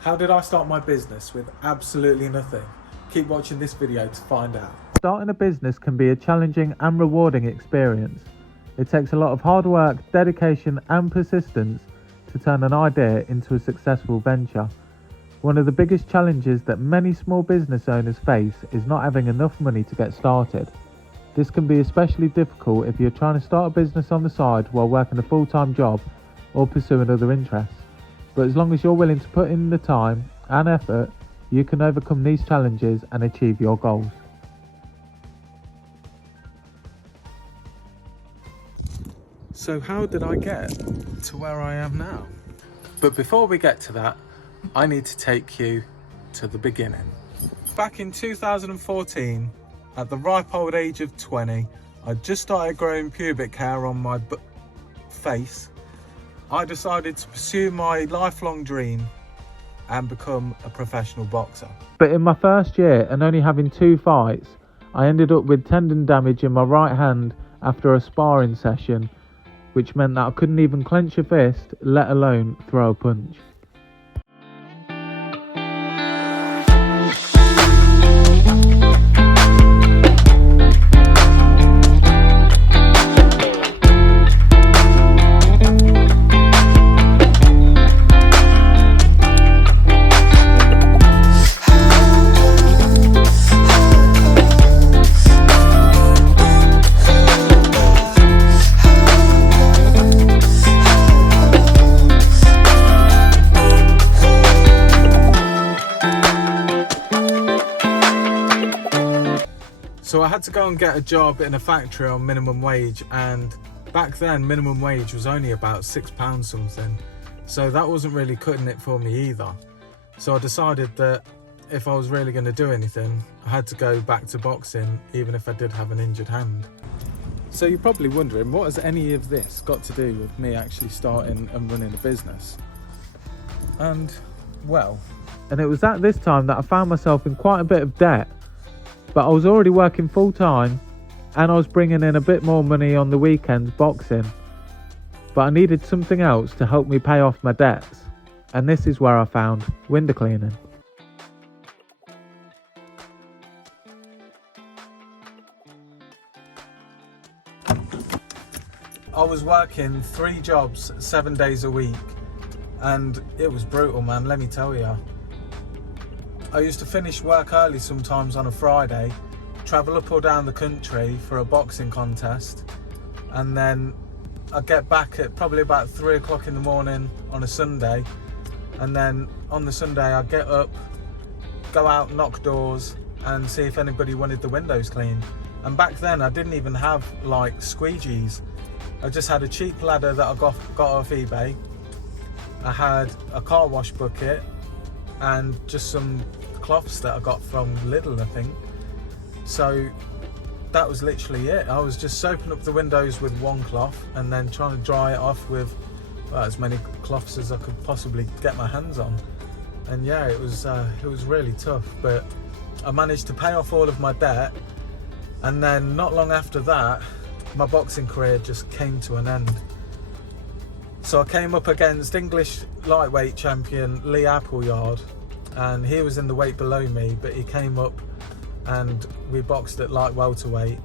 How did I start my business with absolutely nothing? Keep watching this video to find out. Starting a business can be a challenging and rewarding experience. It takes a lot of hard work, dedication and persistence to turn an idea into a successful venture. One of the biggest challenges that many small business owners face is not having enough money to get started. This can be especially difficult if you're trying to start a business on the side while working a full-time job or pursuing other interests. But as long as you're willing to put in the time and effort, you can overcome these challenges and achieve your goals. So how did I get to where I am now? But before we get to that, I need to take you to the beginning. Back in 2014, at the ripe old age of 20, I just started growing pubic hair on my face. I decided to pursue my lifelong dream and become a professional boxer. But in my first year and only having 2 fights, I ended up with tendon damage in my right hand after a sparring session, which meant that I couldn't even clench a fist, let alone throw a punch. So I had to go and get a job in a factory on minimum wage, and back then minimum wage was only about £6 something. So that wasn't really cutting it for me either. So I decided that if I was really going to do anything, I had to go back to boxing, even if I did have an injured hand. So you're probably wondering, what has any of this got to do with me actually starting and running a business? And it was at this time that I found myself in quite a bit of debt. But I was already working full time and I was bringing in a bit more money on the weekends boxing. But I needed something else to help me pay off my debts. And this is where I found window cleaning. I was working 3 jobs 7 days a week, and it was brutal, man, let me tell you. I used to finish work early sometimes on a Friday, travel up or down the country for a boxing contest, and then I'd get back at probably about 3 o'clock in the morning on a Sunday, and then on the Sunday I'd get up, go out, knock doors and see if anybody wanted the windows cleaned. And back then I didn't even have like squeegees. I just had a cheap ladder that I got off eBay. I had a car wash bucket and just some cloths that I got from Lidl, I think. So that was literally it. I was just soaping up the windows with one cloth and then trying to dry it off with as many cloths as I could possibly get my hands on. And yeah, it was really tough, but I managed to pay off all of my debt. And then not long after that, my boxing career just came to an end. So I came up against English lightweight champion Lee Appleyard, and he was in the weight below me, but he came up and we boxed at light welterweight,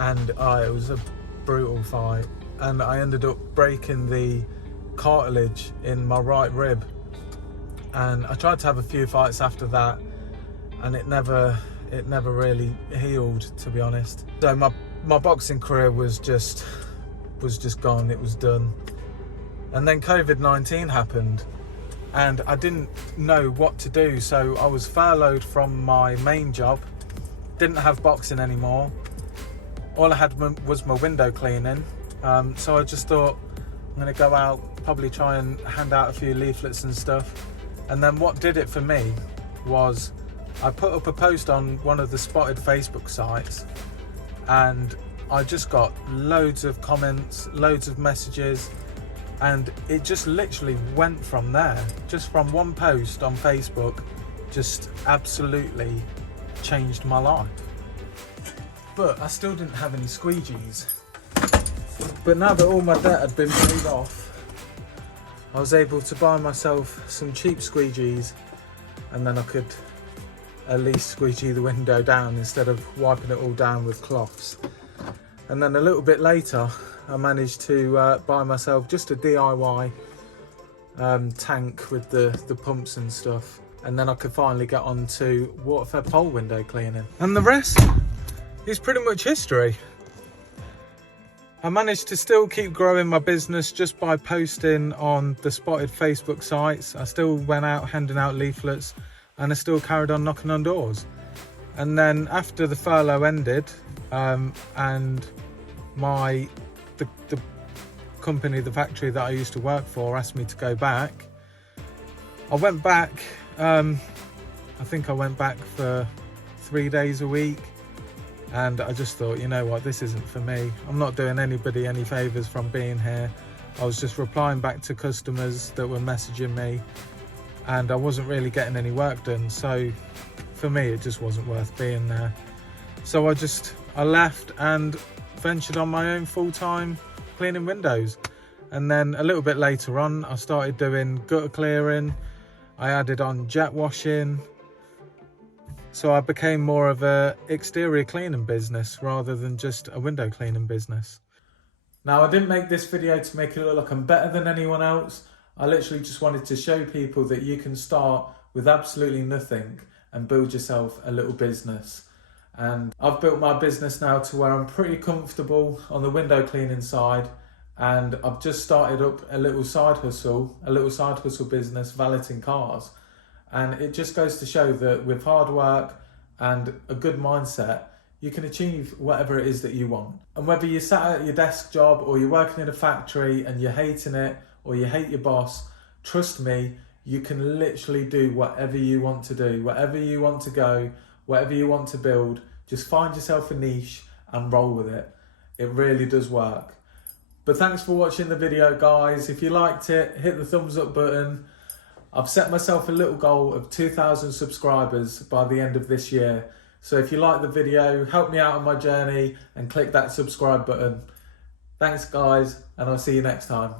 and it was a brutal fight, and I ended up breaking the cartilage in my right rib. And I tried to have a few fights after that, and it never really healed, to be honest. So my boxing career was just gone, it was done. And then COVID-19 happened and I didn't know what to do, so I was furloughed from my main job, didn't have boxing anymore. All I had was my window cleaning, so I just thought I'm going to go out, probably try and hand out a few leaflets and stuff. And then what did it for me was I put up a post on one of the spotted Facebook sites, and I just got loads of comments, loads of messages, and it just literally went from there. Just from one post on Facebook, just absolutely changed my life. But I still didn't have any squeegees. But now that all my debt had been paid off, I was able to buy myself some cheap squeegees, and then I could at least squeegee the window down instead of wiping it all down with cloths. And then a little bit later, I managed to buy myself just a DIY tank with the pumps and stuff. And then I could finally get on to water-fed pole window cleaning. And the rest is pretty much history. I managed to still keep growing my business just by posting on the spotted Facebook sites. I still went out handing out leaflets, and I still carried on knocking on doors. And then after the furlough ended, and the company, the factory that I used to work for, asked me to go back, I went back. I think I went back for 3 days a week, and I just thought, you know what, this isn't for me. I'm not doing anybody any favours from being here. I was just replying back to customers that were messaging me, and I wasn't really getting any work done. So for me, it just wasn't worth being there. So I left and ventured on my own full-time cleaning windows. And then a little bit later on, I started doing gutter clearing. I added on jet washing. So I became more of a exterior cleaning business rather than just a window cleaning business. Now, I didn't make this video to make it look like I'm better than anyone else. I literally just wanted to show people that you can start with absolutely nothing and build yourself a little business. And I've built my business now to where I'm pretty comfortable on the window cleaning side, and I've just started up a little side hustle business valeting cars. And it just goes to show that with hard work and a good mindset, you can achieve whatever it is that you want. And whether you're sat at your desk job or you're working in a factory and you're hating it, or you hate your boss, trust me, you can literally do whatever you want to do, wherever you want to go, whatever you want to build. Just find yourself a niche and roll with it. It really does work. But thanks for watching the video, guys. If you liked it, hit the thumbs up button. I've set myself a little goal of 2,000 subscribers by the end of this year. So if you like the video, help me out on my journey and click that subscribe button. Thanks, guys, and I'll see you next time.